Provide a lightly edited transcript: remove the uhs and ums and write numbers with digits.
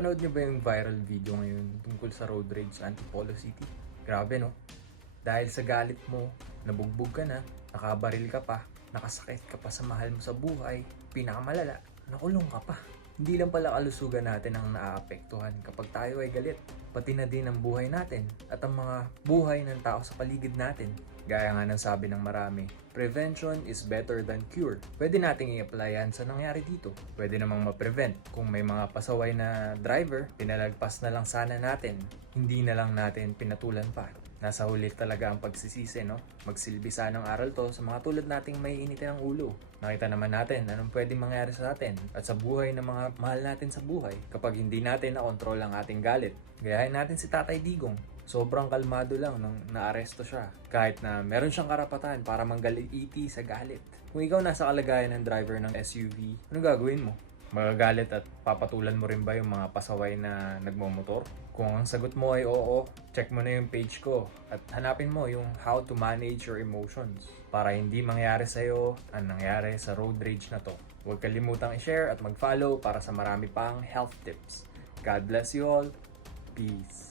Napanood niyo ba yung viral video ngayon tungkol sa road rage sa Antipolo City? Grabe no? Dahil sa galit mo, nabugbog ka na, nakabaril ka pa, nakasakit ka pa sa mahal mo sa buhay, pinakamalala, nakulong ka pa. Hindi lang pala kalusugan natin ang naaapektuhan kapag tayo ay galit, pati na din ang buhay natin at ang mga buhay ng tao sa paligid natin. Gaya nga ng sabi ng marami, prevention is better than cure. Pwede nating i-apply yan sa nangyari dito. Pwede namang ma-prevent. Kung may mga pasaway na driver, pinalagpas na lang sana natin. Hindi na lang natin pinatulan pa. Nasa huli talaga ang pagsisisi, no? Magsilbi sanang aral to sa mga tulad nating may initin ang ulo. Nakita naman natin anong pwedeng mangyari sa atin at sa buhay ng mga mahal natin sa buhay kapag hindi natin nakontrol ang ating galit. Gayahin natin si Tatay Digong. Sobrang kalmado lang nung naaresto siya. Kahit na meron siyang karapatan para manggaliti sa galit. Kung ikaw nasa kalagayan ng driver ng SUV, ano gagawin mo? Magagalit at papatulan mo rin ba yung mga pasaway na nagmomotor? Kung ang sagot mo ay oo, check mo na yung page ko at hanapin mo yung how to manage your emotions para hindi mangyari sa'yo ang nangyari sa road rage na to. Huwag kalimutang i-share at mag-follow para sa marami pang health tips. God bless you all. Peace.